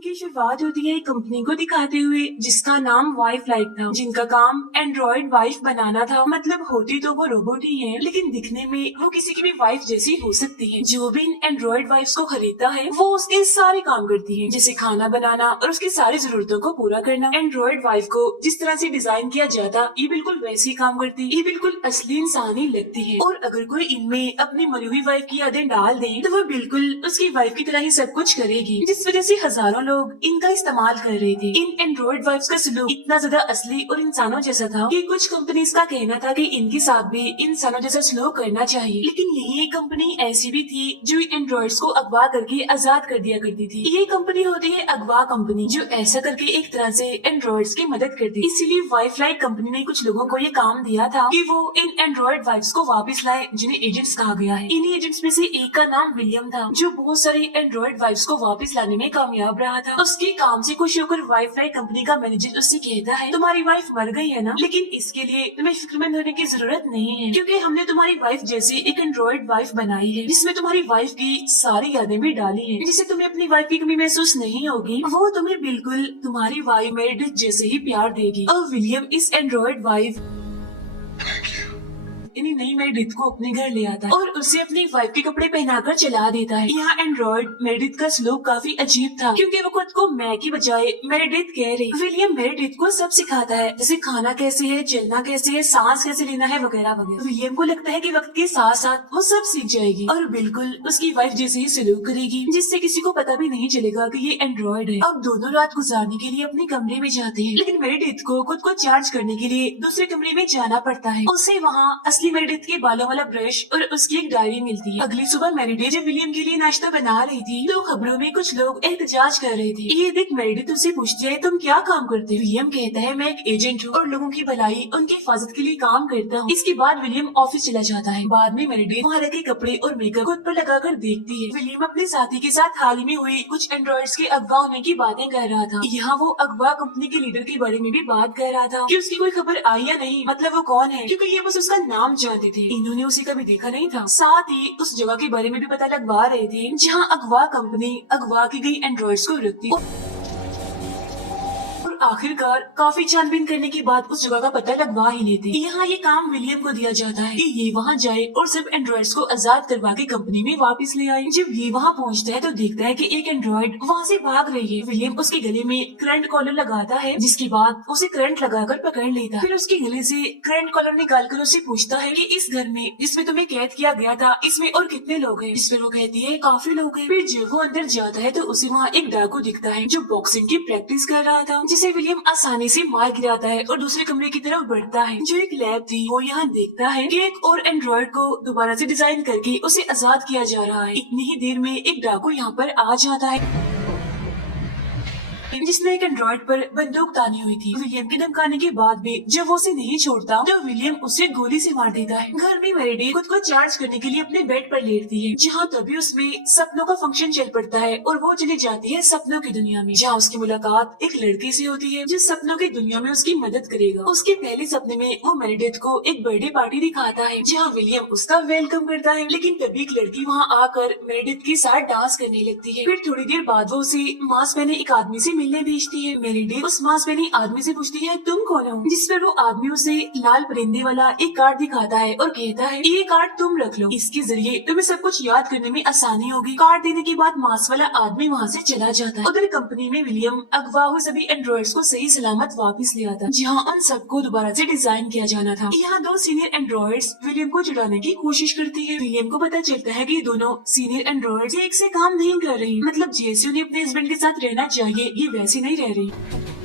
की शुरुआत होती है एक कंपनी को दिखाते हुए जिसका नाम वाइफ लाइक था, जिनका काम एंड्रॉइड वाइफ बनाना था। मतलब होती तो वो रोबोट ही है, लेकिन दिखने में वो किसी की भी वाइफ जैसी हो सकती है। जो भी इन एंड्रॉइड वाइफ्स को खरीदता है वो उसके सारे काम करती है, जैसे खाना बनाना और उसकी सारी जरूरतों को पूरा करना। एंड्रॉइड वाइफ को जिस तरह से डिजाइन किया जाता ये बिल्कुल वैसे ही काम करती, ये बिल्कुल असली इंसान ही लगती है। और अगर कोई इनमें अपनी मरी हुई वाइफ की यादें डाल दे तो वो बिल्कुल उसकी वाइफ की तरह ही सब कुछ करेगी, जिस वजह से हजारों लोग इनका इस्तेमाल कर रहे थे। इन एंड्रॉइड वाइफ्स का सलूक इतना ज्यादा असली और इंसानों जैसा था कि कुछ कंपनीज का कहना था कि इनके साथ भी इंसानों जैसा सलूक करना चाहिए। लेकिन यही एक कंपनी ऐसी भी थी जो एंड्रॉइड्स को अगवा करके आजाद कर दिया करती थी। ये कंपनी होती है अगवा कंपनी, जो ऐसा करके एक तरह से एंड्रॉइड्स की मदद करती। इसीलिए वाइफ लाइक कंपनी ने कुछ लोगों को ये काम दिया था कि वो इन एंड्रॉइड वाइफ्स को वापस लाए, जिन्हें एजेंट्स कहा गया है। इन एजेंट्स में से एक का नाम विलियम था, जो बहुत सारे एंड्रॉइड वाइफ्स को वापस लाने में कामयाब रहा था। उसके काम से खुश होकर वाइफ लाइक कंपनी का मैनेजर उससे कहता है, तुम्हारी वाइफ मर गई है ना, लेकिन इसके लिए तुम्हें फिक्रमंद होने की जरूरत नहीं है, क्योंकि हमने तुम्हारी वाइफ जैसी एक एंड्रॉइड वाइफ बनाई है, जिसमें तुम्हारी वाइफ की सारी यादें भी डाली है, जिससे तुम्हें अपनी वाइफ की कमी महसूस नहीं होगी। वो तुम्हें बिल्कुल तुम्हारी वाइफ मेरिडिथ जैसे ही प्यार देगी। और विलियम इस एंड्रॉइड वाइफ इन्हीं नई मेरिडिथ को अपने घर ले आता है और उसे अपनी वाइफ के कपड़े पहनाकर चला देता है। यहाँ एंड्रॉइड मेरिडिथ का सलूक काफी अजीब था, क्योंकि वो खुद को मैं की बजाय मेरिडिथ कह रही। विलियम मेरिडिथ को सब सिखाता है, जैसे खाना कैसे है, चलना कैसे है, सांस कैसे लेना है, वगैरह वगैरह। विलियम को लगता है कि वक्त के साथ साथ वो सब सीख जाएगी और बिल्कुल उसकी वाइफ जैसे ही सलूक करेगी, जिससे किसी को पता भी नहीं चलेगा कि ये एंड्रॉइड है। अब दोनों रात गुजारने के लिए अपने कमरे में जाते हैं, लेकिन मेरिडिथ को खुद को चार्ज करने के लिए दूसरे कमरे में जाना पड़ता है। उसे वहाँ असली मेरिडिथ के बालों वाला ब्रश और उसकी एक डायरी मिलती है। अगली सुबह मेरिडिथ जब विलियम के लिए नाश्ता बना रही थी तो खबरों में कुछ लोग एहतजाज कर रहे थे। ये देख मेरिडिथ उससे पूछती है, तुम क्या काम करते हो? विलियम कहता है, मैं एक एजेंट हूँ और लोगों की भलाई, उनकी हिफाजत के लिए काम करता हूँ। इसके बाद विलियम ऑफिस चला जाता है। बाद में मेरिडिथ वहाँ रखे कपड़े और मेकअप खुद पर लगाकर देखती है। विलियम अपने साथी के साथ हाल ही में हुई कुछ एंड्रॉइड्स के अगवा होने की बातें कर रहा था। यहाँ वो अगवा कंपनी के लीडर के बारे में भी बात कर रहा था कि उसकी कोई खबर आई या नहीं, मतलब वो कौन है, क्योंकि ये बस उसका नाम जानते थे, इन्होंने उसे कभी देखा नहीं था। साथ ही उस जगह के बारे में भी पता लगवा रहे थे जहाँ अगवा कंपनी अगवा की गई एंड्रॉइड्स को रखती। आखिरकार काफी छानबीन करने के बाद उस जगह का पता लगवा ही लेते। यहाँ ये काम विलियम को दिया जाता है कि ये वहाँ जाए और सब एंड्रॉइड्स को आजाद करवा के कंपनी में वापस ले आए। जब ये वहाँ पहुँचता है तो देखता है कि एक एंड्रॉइड वहाँ से भाग रही है। विलियम उसके गले में करंट कॉलर लगाता है, जिसके बाद उसे करंट लगाकर पकड़ लेता है। फिर उसके गले से करंट कॉलर निकाल कर उससे पूछता है कि इस घर में जिसमें तुम्हें कैद किया गया था, इसमें और कितने लोग हैं? जिस पर वो कहती है, काफी लोग हैं। फिर जब वो अंदर जाता है तो उसे वहाँ एक डाकू दिखता है जो बॉक्सिंग की प्रैक्टिस कर रहा था, जिसे विलियम आसानी से मार गिराता है और दूसरे कमरे की तरफ बढ़ता है। जो एक लैब थी वो यहाँ देखता है कि एक और एंड्रॉइड को दोबारा से डिजाइन करके उसे आजाद किया जा रहा है। इतनी ही देर में एक डाकू यहाँ पर आ जाता है जिसने एक एंड्रॉइड पर बंदूक तानी हुई थी। विलियम के धमकाने के बाद भी जब वो उसे नहीं छोड़ता तो विलियम उसे गोली से मार देता है। घर में मेरिडिथ खुद को चार्ज करने के लिए अपने बेड पर लेटती है, जहाँ तभी उसमें सपनों का फंक्शन चल पड़ता है और वो चली जाती है सपनों की दुनिया में, जहाँ उसकी मुलाकात एक लड़के से होती है जो सपनों की दुनिया में उसकी मदद करेगा। उसके पहले सपने में वो मेरिडिथ को एक बर्थडे पार्टी दिखाता है जहाँ विलियम उसका वेलकम करता है, लेकिन तभी एक लड़की वहाँ आकर मेरिडिथ के साथ डांस करने लगती है। फिर थोड़ी देर बाद वो उसे मास्क पहने एक आदमी से मिलने भेजती है। मेरिडिथ उस मास्क पहने आदमी से पूछती है, तुम कौन हो? जिस पर वो आदमी उसे लाल परिंदे वाला एक कार्ड दिखाता है और कहता है, ये कार्ड तुम रख लो, इसके जरिए तुम्हें सब कुछ याद करने में आसानी होगी। कार्ड देने के बाद मास्क वाला आदमी वहाँ से चला जाता है। उधर कंपनी में विलियम अगवा हुए सभी एंड्रॉइड्स को सही सलामत वापस ले आता, जहाँ उन सबको दोबारा से डिजाइन किया जाना था। यहाँ दो सीनियर एंड्रॉइड्स विलियम को छुड़ाने की कोशिश करती है। विलियम को पता चलता है कि दोनों सीनियर एंड्रॉइड्स एक से काम नहीं कर रही, मतलब जैसे उन्हें अपने हस्बैंड के साथ रहना चाहिए ये वैसे नहीं रह रही।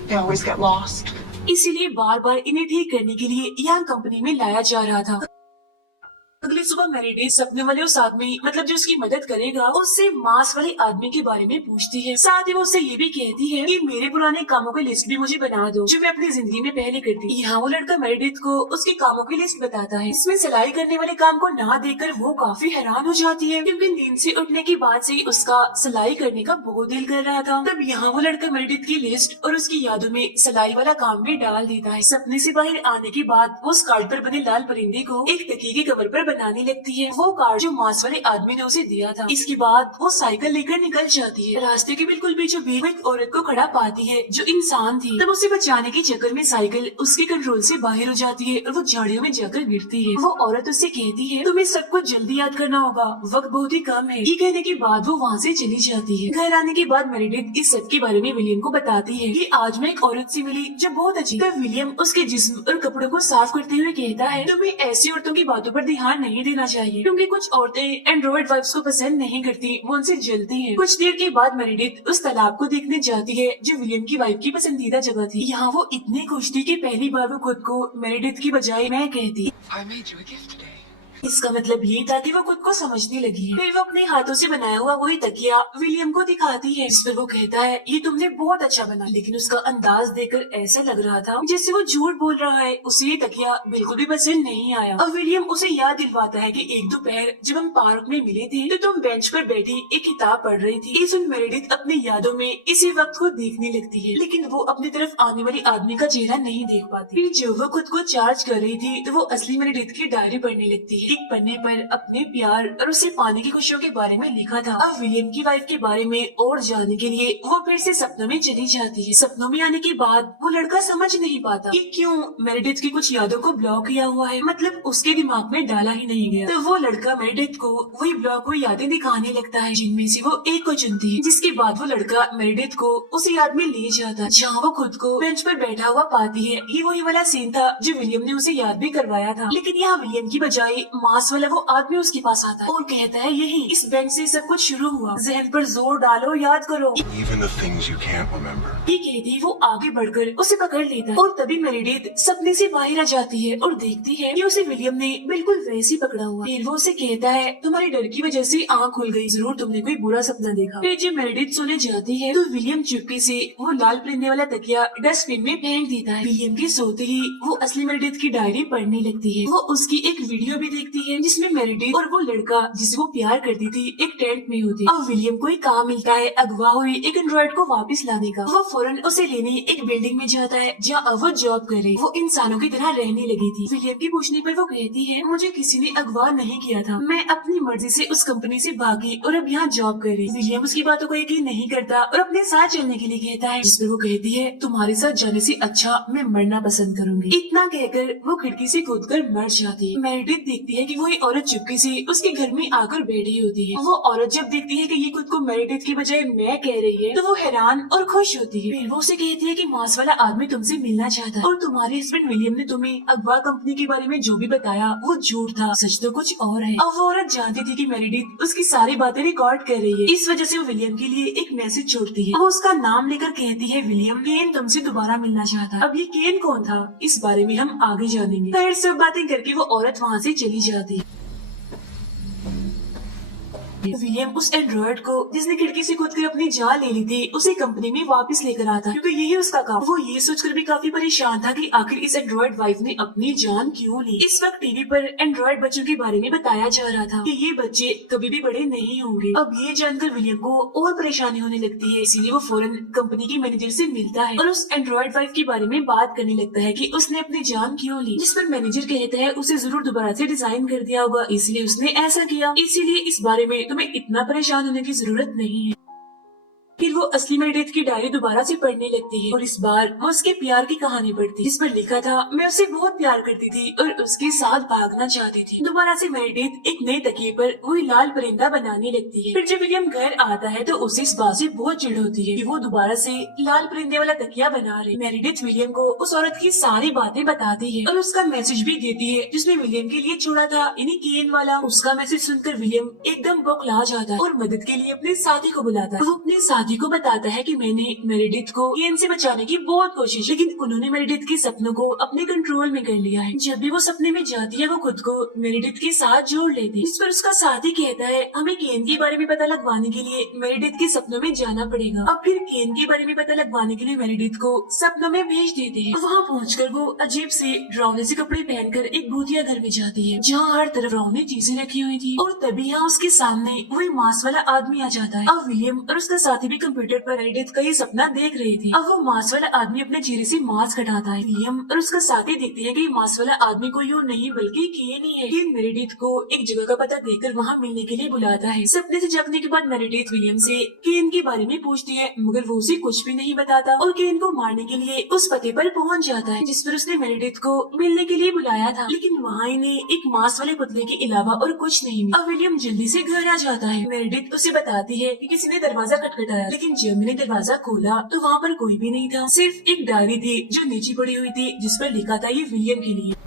They always get lost. इसीलिए बार बार इन्हें ठीक करने के लिए यहाँ कंपनी में लाया जा रहा था। अगली सुबह मेरिडिथ सपने वाले उस आदमी, मतलब जो उसकी मदद करेगा, उससे मास्क वाले आदमी के बारे में पूछती है। साथ ही वो उससे ये भी कहती है कि मेरे पुराने कामों की लिस्ट भी मुझे बना दो जो मैं अपनी जिंदगी में पहले करती। यहाँ वो लड़का मेरिडिथ को उसके कामों की लिस्ट बताता है। इसमें सिलाई करने वाले काम को ना देखकर वो काफी हैरान हो जाती है, क्योंकि नींद से उठने के बाद से उसका सिलाई करने का बहुत दिल कर रहा था। तब यहाँ वो लड़का मेरिडिथ की लिस्ट और उसकी यादों में सिलाई वाला काम भी डाल देता है। सपने से बाहर आने के बाद वो उस कार्ड पर बने लाल परिंदे को एक तकिए के कवर पर बनाने लगती है वो कार जो मांस वाले आदमी ने उसे दिया था। इसके बाद वो साइकिल लेकर निकल जाती है। रास्ते के बिल्कुल बीचों बीच वो एक औरत को खड़ा पाती है जो इंसान थी। तब उसे बचाने के चक्कर में साइकिल उसके कंट्रोल से बाहर हो जाती है और वो झाड़ियों में जाकर गिरती है। वो औरत उससे कहती है तुम्हें सब कुछ जल्दी याद करना होगा, वक्त बहुत ही कम है। ये कहने के बाद वो वहाँ से चली जाती है। घर आने के बाद मेरिडिथ इस सब के बारे में विलियम को बताती है कि आज मैं एक औरत से मिली जो बहुत अच्छी। तब विलियम उसके जिस्म और कपड़ों को साफ करते हुए कहता है तुम्हें ऐसी औरतों की बातों पर ध्यान नहीं देना चाहिए क्योंकि कुछ औरतें एंड्रॉइड वाइफ्स को पसंद नहीं करती, वो उनसे जलती हैं। कुछ देर के बाद मेरिडिथ उस तालाब को देखने जाती है जो विलियम की वाइफ की पसंदीदा जगह थी। यहाँ वो इतनी खुश थी कि पहली बार वो खुद को मेरिडिथ की बजाय मैं कहती। I made you a gift today. इसका मतलब ये था कि वो खुद को समझने लगी है। फिर वो अपने हाथों से बनाया हुआ वही तकिया विलियम को दिखाती है जिस पर वो कहता है ये तुमने बहुत अच्छा बना। लेकिन उसका अंदाज देखकर ऐसा लग रहा था जैसे वो झूठ बोल रहा है। उसे ये तकिया बिल्कुल भी पसंद नहीं आया। अब विलियम उसे याद दिलवाता है कि एक दोपहर जब हम पार्क में मिले थे तो तुम बेंच पर बैठी एक किताब पढ़ रही थी। ये सुन मेरिडिथ अपनी यादों में इसी वक्त को देखने लगती है लेकिन वो अपनी तरफ आने वाले आदमी का चेहरा नहीं देख पाती। फिर जब वो खुद को चार्ज कर रही थी तो वो असली मेरिडिथ की डायरी पढ़ने लगती है। एक पन्ने पर अपने प्यार और उसे पाने की खुशियों के बारे में लिखा था। अब विलियम की वाइफ के बारे में और जानने के लिए वो फिर से सपनों में चली जाती है। सपनों में आने के बाद वो लड़का समझ नहीं पाता कि क्यों मेरिडिथ की कुछ यादों को ब्लॉक किया हुआ है, मतलब उसके दिमाग में डाला ही नहीं गया। तो वो लड़का मेरिडिथ को वही ब्लॉक हुई यादें दिखाने लगता है जिनमें से वो एक को चुनती है। जिसके बाद वो लड़का मेरिडिथ को उस याद में ले जाता जहाँ वो खुद को बेंच पर बैठा हुआ पाती है। ये वही वाला सीन था जो विलियम ने उसे याद भी करवाया था। लेकिन यहाँ विलियम की बजाय मांस वाला वो आदमी उसके पास आता है और कहता है यही इस बेंच से सब कुछ शुरू हुआ, जहन पर जोर डालो, याद करो। Even the things you can't remember. ये कहती वो आगे बढ़कर उसे पकड़ लेता है और तभी मेरिडिथ सपने से बाहर आ जाती है और देखती है कि उसे विलियम ने बिल्कुल वैसे ही पकड़ा हुआ। फिर वो उसे कहता है तुम्हारी डर की वजह से आँख खुल गई, जरूर तुमने कोई बुरा सपना देखा। फिर जब मेरिडिथ सोने जाती है तो विलियम चुपके से वो लाल परिंदे वाला तकिया डस्टबिन में फेंक देता है। विलियम के सोते ही वो असली मेरिडिथ की डायरी पढ़ने लगती है। वो उसकी एक वीडियो भी देखती है जिसमें मेरिडिथ और वो लड़का जिसे वो प्यार करती थी एक टेंट में होती। अब विलियम को एक काम मिलता है अगवा हुई एक एंड्रॉइड को वापस लाने का। वो फौरन उसे लेने एक बिल्डिंग में जाता है जहाँ वो जॉब करे। वो इंसानों की तरह रहने लगी थी। विलियम के पूछने पर वो कहती है मुझे किसी ने अगवा नहीं किया था, मैं अपनी मर्जी से उस कंपनी से भागी और अब यहाँ जॉब कर रही। विलियम उसकी बातों को यकीन नहीं करता और अपने साथ चलने के लिए कहता है जिस पर वो कहती है तुम्हारे साथ जाने से अच्छा मैं मरना पसंद करूंगी। इतना कहकर वो खिड़की से कूदकर मर जाती है। मेरिडिथ देखती है कि वही औरत चुपके से उसके घर में आकर बैठी होती है। वो औरत जब देखती है कि ये खुद को मेरिडिथ की बजाय मैं कह रही है तो वो हैरान और खुश होती है। फिर वो उसे कहती है कि मांस वाला आदमी तुमसे मिलना चाहता है और तुम्हारे हस्बैंड विलियम ने तुम्हें अगवा कंपनी के बारे में जो भी बताया वो झूठ था, सच तो कुछ और है। अब वो औरत जानती थी कि मेरिडिथ उसकी सारी बातें रिकॉर्ड कर रही है। इस वजह से वो विलियम के लिए एक मैसेज छोड़ती है। वो उसका नाम लेकर कहती है विलियम केन तुमसे दोबारा मिलना चाहता है। अब ये केन कौन था इस बारे में हम आगे जानेंगे। फिर सब बातें करके वो औरत वहाँ से चली जाती है। विलियम उस एंड्रॉइड को जिसने खिड़की से कूदकर अपनी जान ले ली थी उसे कंपनी में वापस लेकर आता क्योंकि यही उसका काम। वो ये सोचकर भी काफी परेशान था कि आखिर इस एंड्रॉइड वाइफ ने अपनी जान क्यों ली। इस वक्त टीवी पर एंड्रॉइड बच्चों के बारे में बताया जा रहा था कि ये बच्चे कभी भी बड़े नहीं होंगे। अब ये जानकर विलियम को और परेशानी होने लगती है, इसीलिए वो फौरन कंपनी की मैनेजर से मिलता है और उस एंड्रॉइड वाइफ के बारे में बात करने लगता है कि उसने अपनी जान क्यों ली। जिस पर मैनेजर कहता है उसे जरूर दोबारा से डिजाइन कर दिया होगा इसलिए उसने ऐसा किया, इसीलिए इस बारे में तुम्हें इतना परेशान होने की जरूरत नहीं है। फिर वो असली मेरिडिथ की डायरी दोबारा से पढ़ने लगती है और इस बार वो उसके प्यार की कहानी पढ़ती है जिस पर लिखा था मैं उसे बहुत प्यार करती थी और उसके साथ भागना चाहती थी। दोबारा से मेरिडिथ एक नए तकिए पर वही लाल परिंदा बनाने लगती है। फिर जब विलियम घर आता है तो उसे इस बात से बहुत चिढ़ होती है कि वो दोबारा से लाल परिंदे वाला तकिया बना रही। मेरिडिथ विलियम को उस औरत की सारी बातें बताती है और उसका मैसेज भी देती है जिसमें विलियम के लिए छोड़ा था यानी केन वाला। उसका मैसेज सुनकर विलियम एकदम बौखला जाता है और मदद के लिए अपने साथी को बुलाता है। वो अपने साथी को बताता है कि मैंने मेरिडिथ को केन से बचाने की बहुत कोशिश, लेकिन उन्होंने मेरिडिथ के सपनों को अपने कंट्रोल में कर लिया है। जब भी वो सपने में जाती है वो खुद को मेरिडिथ के साथ जोड़ लेती है। इस पर उसका साथी कहता है हमें केन के बारे में पता लगवाने के लिए मेरिडिथ के सपनों में जाना पड़ेगा। अब फिर केन के बारे में पता लगवाने के लिए मेरिडिथ को सपनों में भेज देते हैं। वहाँ पहुँचकर वो अजीब से डरावने से कपड़े पहनकर एक भूतिया घर में जाती है जहाँ हर तरफ डरावनी चीजें रखी हुई थी और तभी यहाँ उसके सामने वही मांस वाला आदमी आ जाता है। अब विलियम और उसका साथी भी कंप्यूटर पर मेरिडिथ का ये सपना देख रही थी। अब वो मांस वाला आदमी अपने चेहरे से मांस हटाता है। विलियम और उसका साथी देखते हैं कि मांस वाला आदमी कोई और नहीं बल्कि केन ही है। केन मेरिडिथ को एक जगह का पता देकर वहाँ मिलने के लिए बुलाता है। सपने से जागने के बाद मेरिडिथ विलियम से केन के बारे में पूछती है, मगर वो उसे कुछ भी नहीं बताता और केन को मारने के लिए उस पते पर पहुँच जाता है जिस पर उसने मेरिडिथ को मिलने के लिए बुलाया था। लेकिन वहाँ इन्हें एक मांस वाले पुतले के अलावा और कुछ नहीं मिला। अब विलियम जल्दी से घर आ जाता है। मेरिडिथ उसे बताती है कि किसी ने दरवाजा खटखटाया, लेकिन जब मैंने दरवाजा खोला तो वहाँ पर कोई भी नहीं था, सिर्फ एक डायरी थी जो नीचे पड़ी हुई थी जिस पर लिखा था ये विलियम के लिए।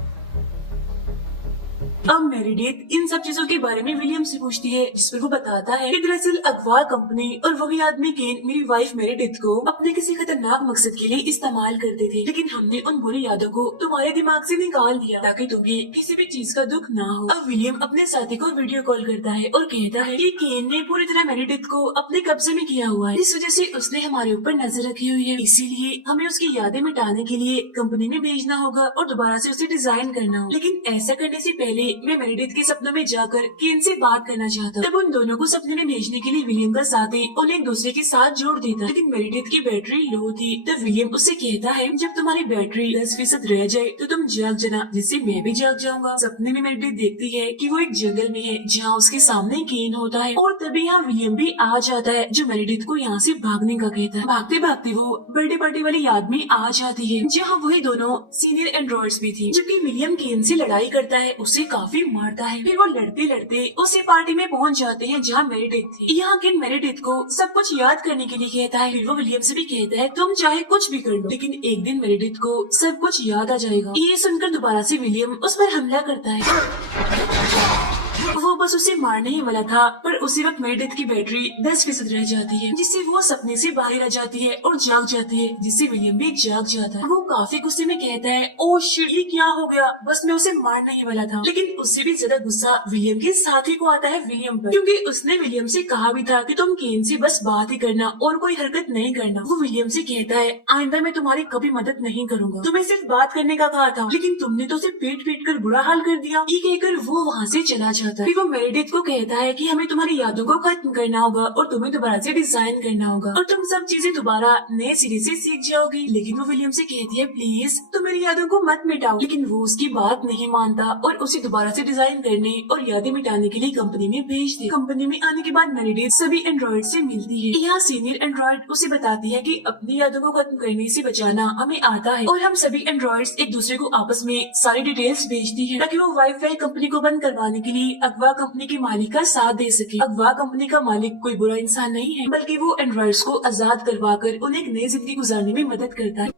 अब मेरिडिथ इन सब चीजों के बारे में विलियम से पूछती है जिस पर वो बताता है कि दरअसल अगवा कंपनी और वही आदमी केन मेरी वाइफ मेरिडिथ को अपने किसी खतरनाक मकसद के लिए इस्तेमाल करते थे, लेकिन हमने उन बुरी यादों को तुम्हारे दिमाग से निकाल दिया ताकि तुम्हें किसी भी चीज का दुख ना हो। अब विलियम अपने साथी को वीडियो कॉल करता है और कहता है कि केन ने पूरी तरह मेरिडिथ को अपने कब्जे में किया हुआ है, इस वजह से उसने हमारे ऊपर नजर रखी हुई है, इसीलिए हमें उसकी यादें मिटाने के लिए कंपनी में भेजना होगा और दोबारा से उसे डिजाइन करना होगा। लेकिन ऐसा करने से पहले मैं मेरिडिथ के सपनों में जाकर केन से बात करना चाहता। तब उन दोनों को सपने में भेजने के लिए विलियम का साथी उन्हें एक दूसरे के साथ जोड़ देता, लेकिन मेरिडिथ की बैटरी लो थी। तब विलियम उससे कहता है जब तुम्हारी बैटरी 10% रह जाए तो तुम जाग जाना, जिससे मैं भी जाग जाऊंगा। सपने में मेरिडिथ देखती है कि वो एक जंगल में है जहाँ उसके सामने केन होता है और तभी यहाँ विलियम भी आ जाता है जो मेरिडिथ को यहाँ से भागने का कहता है। भागते भागते वो बर्थडे पार्टी वाली याद में आ जाती है जहाँ वही दोनों सीनियर एंड्रॉइड्स भी थी। जबकि विलियम केन से लड़ाई करता है, उसे काफी मारता है, फिर वो लड़ते लड़ते उसी पार्टी में पहुंच जाते हैं जहाँ मेरिडिथ थी। यहाँ केन मेरिडिथ को सब कुछ याद करने के लिए कहता है, फिर वो विलियम से भी कहता है तुम चाहे कुछ भी कर लो, लेकिन एक दिन मेरिडिथ को सब कुछ याद आ जाएगा। ये सुनकर दोबारा से विलियम उस पर हमला करता है। वो बस उसे मारने ही वाला था, पर उसी वक्त मेरिडिथ की बैटरी 10% रह जाती है, जिससे वो सपने से बाहर आ जाती है और जाग जाती है, जिससे विलियम भी जाग जाता है। वो काफी गुस्से में कहता है ओह शिट, ये क्या हो गया, बस मैं उसे मारने ही वाला था। लेकिन उससे भी ज्यादा गुस्सा विलियम के साथी को आता है विलियम पर, क्योंकि उसने विलियम से कहा भी था कि तुम केन से बस बात ही करना और कोई हरकत नहीं करना। वो विलियम से कहता है आइंदा मैं तुम्हारी कभी मदद नहीं करूंगा, तुम्हें सिर्फ बात करने का कहा था, लेकिन तुमने तो उसे पीट पीट कर बुरा हाल कर दिया। ये कहकर वो वहाँ से चला जाता है। फिर वो मेरिडिथ को कहता है कि हमें तुम्हारी यादों को खत्म करना होगा और तुम्हें दोबारा से डिजाइन करना होगा और तुम सब चीजें दोबारा नए सिरे से सीख जाओगी। लेकिन वो विलियम से कहती है प्लीज तुम मेरी यादों को मत मिटाओ, लेकिन वो उसकी बात नहीं मानता और उसे दोबारा से डिजाइन करने और यादें मिटाने के लिए कंपनी में भेज दे। कंपनी में आने के बाद मेरिडिथ सभी एंड्रॉइड से मिलती है। यहाँ सीनियर एंड्रॉइड उसे बताती है कि अपनी यादों को खत्म करने से बचाना हमें आता है और हम सभी एंड्रॉइड्स एक दूसरे को आपस में सारी डिटेल्स भेजती है ताकि वो वाईफाई कंपनी को बंद करवाने के लिए अगवा कंपनी के मालिक का साथ दे सके। अगवा कंपनी का मालिक कोई बुरा इंसान नहीं है, बल्कि वो एंड्रॉइड्स को आजाद करवाकर उन्हें एक नई जिंदगी गुजारने में मदद करता है।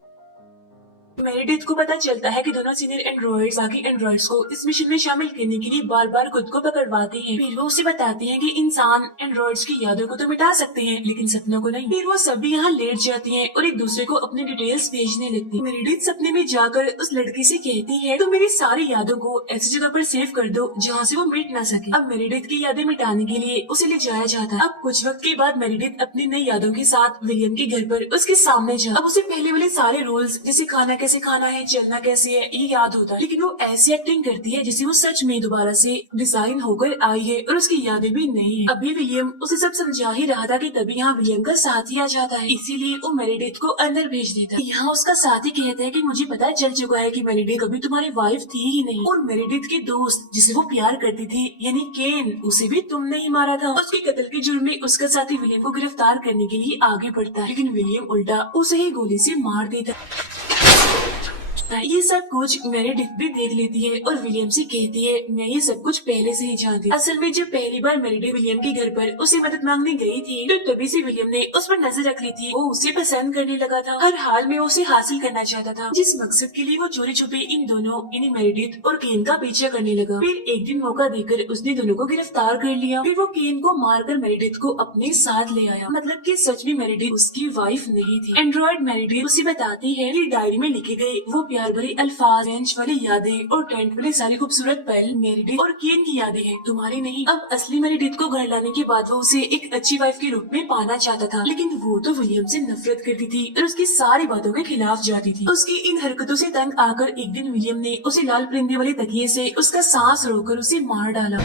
मेरिडिथ को पता चलता है कि दोनों सीनियर एंड्रॉइड्स बाकी एंड्रॉइड्स को इस मिशन में शामिल करने के लिए बार बार खुद को पकड़वाते हैं। फिर वो उसे बताते हैं कि इंसान एंड्रॉइड्स की यादों को तो मिटा सकते हैं लेकिन सपनों को नहीं। फिर वो सभी यहाँ लेट जाती हैं और एक दूसरे को अपनी डिटेल्स भेजने लगती है। मेरिडिथ सपने में जाकर उस लड़की से कहती है तो मेरी सारी यादों को ऐसी जगह पर सेव कर दो जहाँ से वो मिट ना सके। अब मेरिडिथ की यादें मिटाने के लिए उसे ले जाया जाता है। अब कुछ वक्त के बाद मेरिडिथ अपनी नई यादों के साथ विलियम के घर पर उसके सामने जा। अब उसे पहले वाले सारे रूल्स जैसे खाना कैसे खाना है, चलना कैसे है, ये याद होता है, लेकिन वो ऐसी एक्टिंग करती है जैसे वो सच में दोबारा से डिजाइन होकर आई है और उसकी यादें भी नहीं है। अभी विलियम उसे सब समझा ही रहा था कि तभी यहाँ विलियम का साथी आ जाता है, इसीलिए वो मेरिडिथ को अंदर भेज देता है। यहाँ उसका साथी कहता है कि मुझे पता चल चुका है कि मेरिडिथ कभी तुम्हारी वाइफ थी ही नहीं और मेरिडिथ के दोस्त जिसे वो प्यार करती थी यानी केन, उसे भी तुमने ही मारा था। उसके कत्ल के जुर्म में उसका साथी विलियम को गिरफ्तार करने के लिए आगे बढ़ता है, लेकिन विलियम उल्टा उसे ही गोली से मार देता है। ये सब कुछ मेरिडिथ भी देख लेती है और विलियम से कहती है मैं ये सब कुछ पहले से ही जानती। असल में जब पहली बार मेरिडिथ विलियम के घर पर उसे मदद मांगने गई थी तो तभी से विलियम ने उस पर नजर रख ली थी। वो उसे पसंद करने लगा था, हर हाल में उसे हासिल करना चाहता था, जिस मकसद के लिए वो चोरी छुपे इन दोनों यानी मेरिडिथ और केन का पीछा करने लगा। फिर एक दिन मौका देकर उसने दोनों को गिरफ्तार कर लिया। फिर वो केन को मारकर मेरिडिथ को अपने साथ ले आया, मतलब कि सच में मेरिडिथ उसकी वाइफ नहीं थी। एंड्रॉइड मेरिडिथ उसे बताती है कि डायरी में लिखे गए वो प्यार भरे अल्फाज, बेंच वाली यादें और टेंट वाली सारी खूबसूरत पल मेरिडिथ और केन की यादें हैं, तुम्हारी नहीं। अब असली मेरिडिथ को घर लाने के बाद वो उसे एक अच्छी वाइफ के रूप में पाना चाहता था, लेकिन वो तो विलियम से नफरत करती थी और उसकी सारी बातों के खिलाफ जाती थी। उसकी इन हरकतों से तंग आकर एक दिन विलियम ने उसे लाल परिंदे वाले तकिए से उसका सांस रोककर उसे मार डाला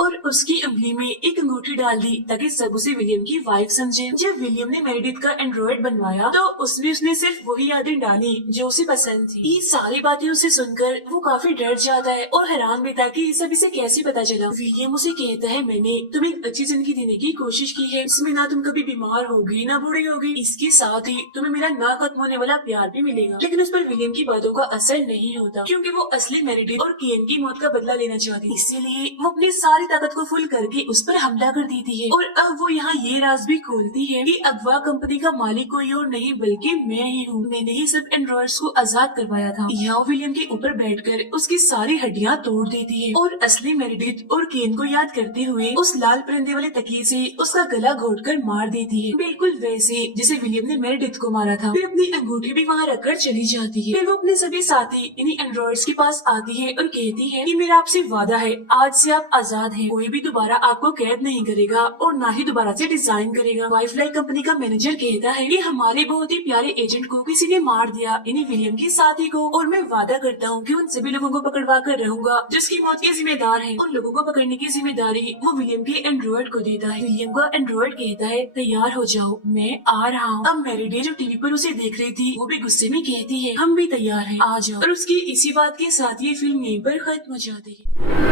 और उसकी उंगली में एक अंगूठी डाल दी ताकि सब उसे विलियम की वाइफ समझे। जब विलियम ने मेरिडिथ का एंड्रॉइड बनवाया तो उसमें उसने सिर्फ वही यादें डाली जो उसे पसंद थी। ये सारी बातें उसे सुनकर वो काफी डर जाता है और हैरान भी था कि ये सब इसे कैसे पता चला। विलियम उसे कहता है, मैंने तुम्हें एक अच्छी जिंदगी देने की कोशिश की है, इसमें ना तुम कभी बीमार होगी ना बूढ़ी होगी, इसके साथ ही तुम्हें मेरा ना खत्म होने वाला प्यार भी मिलेगा। लेकिन उस पर विलियम की बातों का असर नहीं होता क्योंकि वो असली मेरिडिथ और केन की मौत का बदला लेना चाहती। इसीलिए वो अपनी सारी ताकत को फुल करके उस पर हमला कर देती है और अब वो यहाँ ये राज भी खोलती है कि अगवा कंपनी का मालिक कोई और नहीं बल्कि मैं ही हूँ। मैंने ही सब एंड्रॉइड्स को आजाद करवाया था। यहाँ विलियम के ऊपर बैठकर उसकी सारी हड्डियाँ तोड़ देती है और असली मेरिडिथ और केन को याद करते हुए उस लाल परिंदे वाले तकिए से उसका गला घोटकर मार देती है, बिल्कुल वैसे जिसे विलियम ने मेरिडिथ को मारा था। फिर अपनी अंगूठी भी वहाँ रखकर चली जाती है। फिर वो अपने सभी साथी इन्हीं एंड्रॉइड्स के पास आती है और कहती है कि मेरा आपसे वादा है, आज से आप आजाद हैं, कोई भी दोबारा आपको कैद नहीं करेगा और ना ही दोबारा से डिजाइन करेगा। वाइफ लाइक कंपनी का मैनेजर कहता है कि हमारे बहुत ही प्यारे एजेंट को किसी ने मार दिया, इन्हीं विलियम के साथी को, और मैं वादा करता हूँ कि उन सभी लोगों को पकड़वा कर रहूंगा जिसकी मौत के जिम्मेदार हैं। उन लोगों को पकड़ने की जिम्मेदारी वो विलियम के एंड्रॉइड को देता है। विलियम का एंड्रॉइड कहता है, तैयार हो जाओ, मैं आ रहा हूँ। अब मेरिडिथ जो टीवी पर उसे देख रही थी वो भी गुस्से में कहती है, हम भी तैयार हैं, आ जाओ। और उसकी इसी बात के साथ ये फिल्म यहीं पर खत्म हो जाती है।